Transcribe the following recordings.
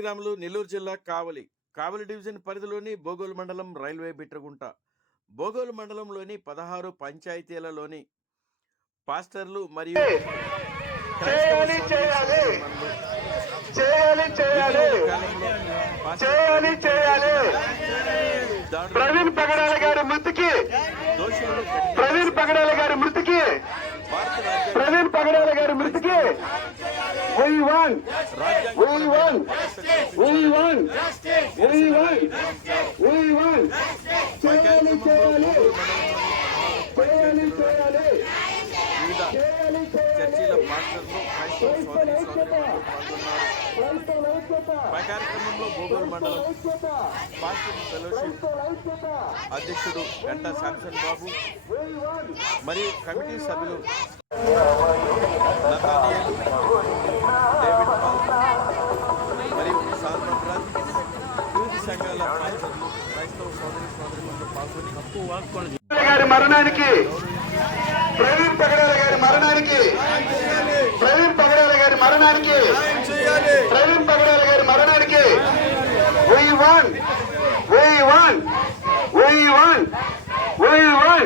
గ్రాములు నెల్లూరు జిల్లా కావలి కావలి డివిజన్ పరిధిలోని బోగోలు మండలం రైల్వే బిట్రగుంట. బోగోలు మండలంలోని పదహారు పంచాయతీలలోని పాస్టర్లు మరియు చేయాలి, చేయాలి. చేయాలి చేయాలి. చేయాలి చేయాలి. ప్రవీణ్ పగడాల గారి మృతికి. ప్రవీణ్ పగడాల గారి మృతికి. ప్రవీణ్ పగడాల గారి మృతికి. We won. We won. We won. We won. We won. చేయాలి చేయాలి చేయాలి చేయాలి చేయాలి చర్చిల పాస్టర్లు పై కార్యక్రమంలో బోగోలు మండలం పాస్టర్ ఫెలోషిప్ అధ్యక్షుడు గంటా శాంసన్ బాబు. మరియు కమిటీ సభ్యులు మరియు సాల్మన్ రాజ్ వివిధ సంఘాల పాస్టర్లు క్రైస్తవ సోదరి సోదరులతో పాల్గొని గారి మరణానికి ప్రవీణ్ పగడాల గారి మరణానికి ప్రవీణ్ పగడాల గారి మరణానికి ప్రవీణ్ పగడాల గారి మరణానికి We won. We won. We won. We won.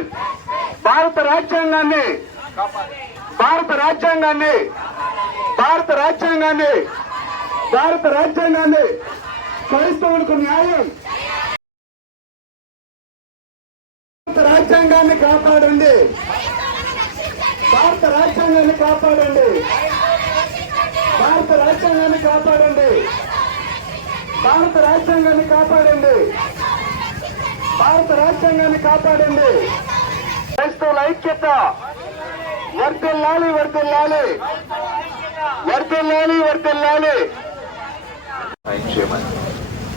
భారత రాజ్యాంగాన్ని భారత రాజ్యాంగాన్ని భారత రాజ్యాంగాన్ని భారత రాజ్యాంగాన్ని క్రైస్తవులకు న్యాయం. భారత రాజ్యాంగాన్ని కాపాడండి. భారత రాజ్యాంగాన్ని కాపాడండి. భారత రాజ్యాంగాన్ని కాపాడండి. భారత రాజ్యాంగాన్ని కాపాడండి. భారత రాజ్యాంగాన్ని కాపాడండి. క్రైస్తవుల ఐక్యత వర్దిల్లాలి వర్దిల్లాలి వర్దిల్లాలి వర్దిల్లాలి సహాయం చేయమని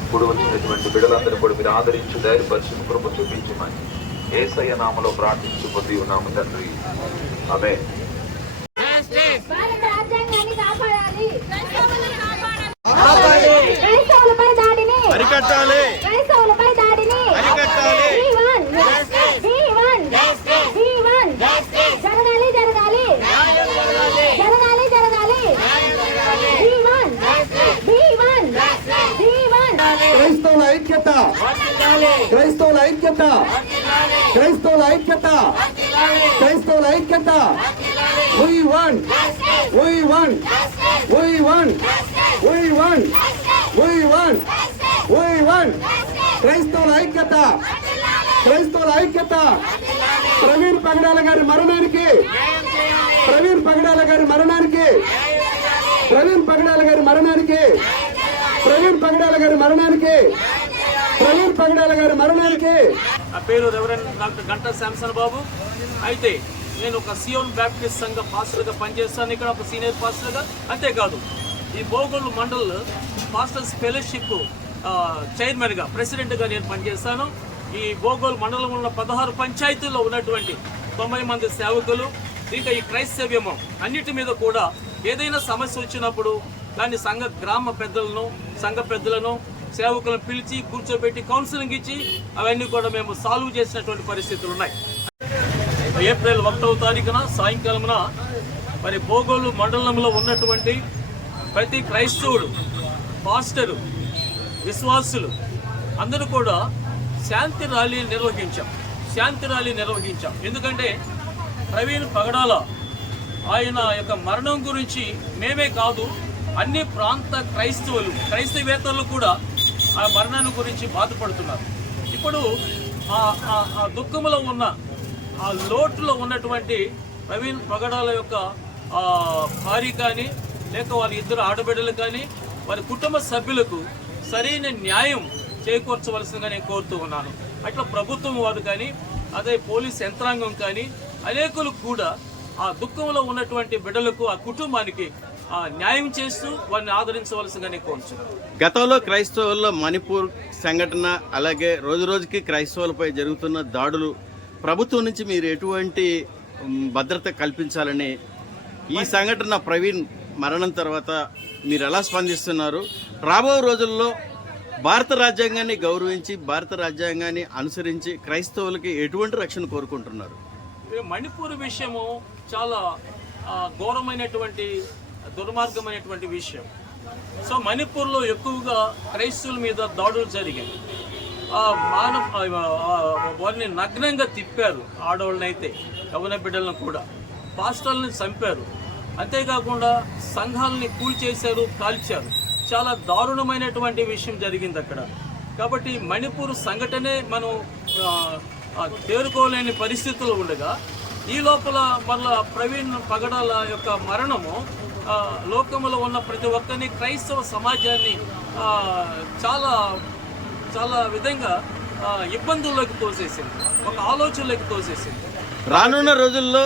ఇప్పుడు వచ్చినటువంటి బిడ్డలందరూ కూడా మీరు ఆదరించి ధైర్యపరిచిన కృప చూపించమని ఏసయ్య నామలో ప్రార్థించి పొంది ఉన్నాము తండ్రి. ఆమె భారత రాజ్యాంగాన్ని కాపాడాలి క్రైస్తవులపై దాడిని అరికట్టాలి క్రైస్తవులపై దాడిని అరికట్టాలి. We won. We won. We won. జరగాలి జరగాలి జరగాలి జరగాలి We won. We won. We won. క్రైస్తవుల ఐక్యత క్రైస్తవుల ఐక్యత. క్రైస్తవుల ఐక్యత. క్రైస్తవుల ఐక్యత. We won. We won. We won. We won. We won. We won. క్రైస్తవుల ఐక్యత. క్రైస్తవుల ఐక్యత. ప్రవీణ్ పగడాల గారి మరణానికి. ప్రవీణ్ పగడాల గారి మరణానికి. ప్రవీణ్ పగడాల గారి మరణానికి. ప్రవీణ్ పగడాల గారి మరణానికి. ప్రవీణ్ పగడాల గారి మరణానికి. నా పేరు reverend doctor Ganta Samson Babu. అయితే నేను ఒక సియోన్ బ్యాప్టిస్ట్ సంఘ పాస్టర్గా పనిచేస్తాను. ఇక్కడ ఒక సీనియర్ పాస్టర్గా. అంతేకాదు ఈ బోగోలు మండల్ పాస్టర్స్ ఫెలోషిప్ ఆ, చైర్మన్గా ప్రెసిడెంట్గా నేను పనిచేస్తాను. ఈ బోగోలు మండలంలో ఉన్న పదహారు పంచాయతీల్లో ఉన్నటువంటి తొంభై మంది సేవకులు ఇంకా ఈ క్రైస్తవ్యము అన్నిటి మీద కూడా ఏదైనా సమస్య వచ్చినప్పుడు దాన్ని సంఘ గ్రామ పెద్దలను సంఘ పెద్దలను సేవకులను పిలిచి కూర్చోబెట్టి కౌన్సిలింగ్ ఇచ్చి అవన్నీ కూడా మేము సాల్వ్ చేసినటువంటి పరిస్థితులు ఉన్నాయి. ఏప్రిల్ ఒకటవ తారీఖున సాయంకాలమున మరి బోగోలు మండలంలో ఉన్నటువంటి ప్రతి క్రైస్తవుడు పాస్టరు విశ్వాసులు అందరూ కూడా శాంతి ర్యాలీ నిర్వహించాం. శాంతి ర్యాలీ నిర్వహించాం. ఎందుకంటే ప్రవీణ్ పగడాల ఆయన యొక్క మరణం గురించి మేమే కాదు అన్ని ప్రాంత క్రైస్తవులు క్రైస్తవేతరులు కూడా ఆ మరణాన్ని గురించి బాధపడుతున్నారు. ఇప్పుడు ఆ ఆ- దుఃఖంలో ఉన్న ఆ లోటులో ఉన్నటువంటి ప్రవీణ్ పగడాల యొక్క భార్య కానీ లేక వారి ఇద్దరు ఆడబిడ్డలు కానీ వారి కుటుంబ సభ్యులకు సరైన న్యాయం చేకూర్చవలసిందిగా నేను కోరుతూ ఉన్నాను. అట్లా ప్రభుత్వం వారు కానీ అదే పోలీస్ యంత్రాంగం కానీ అనేకులు కూడా ఆ దుఃఖంలో ఉన్నటువంటి బిడ్డలకు ఆ కుటుంబానికి న్యాయం చేస్తూ వారిని ఆదరించవలసిందిగా నేను కోరుచున్నాను. గతంలో క్రైస్తవుల్లో మణిపూర్ సంఘటన అలాగే రోజు రోజుకి క్రైస్తవులపై జరుగుతున్న దాడులు ప్రభుత్వం నుంచి మీరు ఎటువంటి భద్రత కల్పించాలని ఈ సంఘటన ప్రవీణ్ మరణం తర్వాత మీరు ఎలా స్పందిస్తున్నారు? రాబో రోజుల్లో భారత రాజ్యాంగాన్ని గౌరవించి భారత రాజ్యాంగాన్ని అనుసరించి క్రైస్తవులకి ఎటువంటి రక్షణ కోరుకుంటున్నారు? మణిపూర్ విషయము చాలా ఘోరమైనటువంటి దుర్మార్గమైనటువంటి విషయం. సో మణిపూర్లో ఎక్కువగా క్రైస్తవుల మీద దాడులు జరిగాయి. ఆ మానవ వారిని నగ్నంగా తిప్పారు ఆడవాళ్ళనైతే యవన బిడ్డలను కూడా. పాస్టర్లని చంపారు. అంతేకాకుండా సంఘాలని కూల్చేశారు కాల్చారు. చాలా దారుణమైనటువంటి విషయం జరిగింది అక్కడ. కాబట్టి మణిపూర్ సంఘటనే మనం తేరుకోలేని పరిస్థితులు ఉండగా ఈ లోపల మళ్ళా ప్రవీణ్ పగడాల యొక్క మరణము ఆ, లోకములో ఉన్న ప్రతి ఒక్కరిని క్రైస్తవ సమాజాన్ని చాలా చాలా విధంగా ఇబ్బందుల్లోకి తోసేసింది. ఒక ఆలోచనలోకి తోసేసింది. రానున్న రోజుల్లో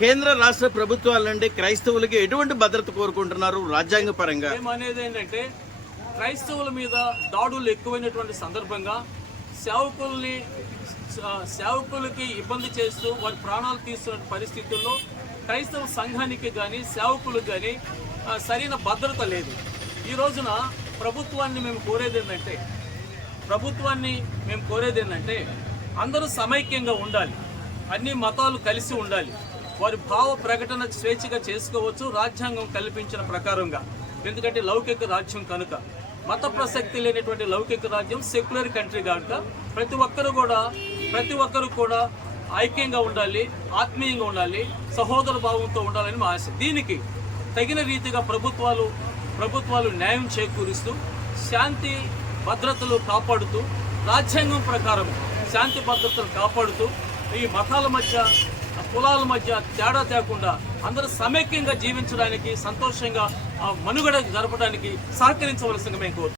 కేంద్ర రాష్ట్ర ప్రభుత్వాల నుండి క్రైస్తవులకి ఎటువంటి భద్రత కోరుకుంటున్నారు రాజ్యాంగ పరంగా? ఏమనేది ఏంటంటే క్రైస్తవుల మీద దాడులు ఎక్కువైనటువంటి సందర్భంగా సేవకుల్ని సేవకులకి ఇబ్బంది చేస్తూ వారి ప్రాణాలు తీస్తున్న పరిస్థితుల్లో క్రైస్తవ సంఘానికి కానీ సేవకులకు కానీ సరైన భద్రత లేదు. ఈ రోజున ప్రభుత్వాన్ని మేము కోరేది ఏంటంటే ప్రభుత్వాన్ని మేము కోరేది ఏంటంటే అందరూ సమైక్యంగా ఉండాలి. అన్ని మతాలు కలిసి ఉండాలి. వారి భావ ప్రకటన స్వేచ్ఛగా చేసుకోవచ్చు రాజ్యాంగం కల్పించిన ప్రకారంగా. ఎందుకంటే లౌకిక రాజ్యం కనుక. మత ప్రసక్తి లేనటువంటి లౌకిక రాజ్యం సెక్యులర్ కంట్రీ కనుక ప్రతి ఒక్కరు కూడా ప్రతి ఒక్కరు కూడా ఐక్యంగా ఉండాలి ఆత్మీయంగా ఉండాలి సహోదర భావంతో ఉండాలని మా ఆశ. దీనికి తగిన రీతిగా ప్రభుత్వాలు ప్రభుత్వాలు న్యాయం చేకూరుస్తూ శాంతి భద్రతలు కాపాడుతూ రాజ్యాంగం ప్రకారం శాంతి భద్రతలు కాపాడుతూ ఈ మతాల మధ్య కులాల మధ్య తేడా తేకుండా అందరూ సమైక్యంగా జీవించడానికి సంతోషంగా ఆ మనుగడ జరపడానికి సహకరించవలసిందిగా మేము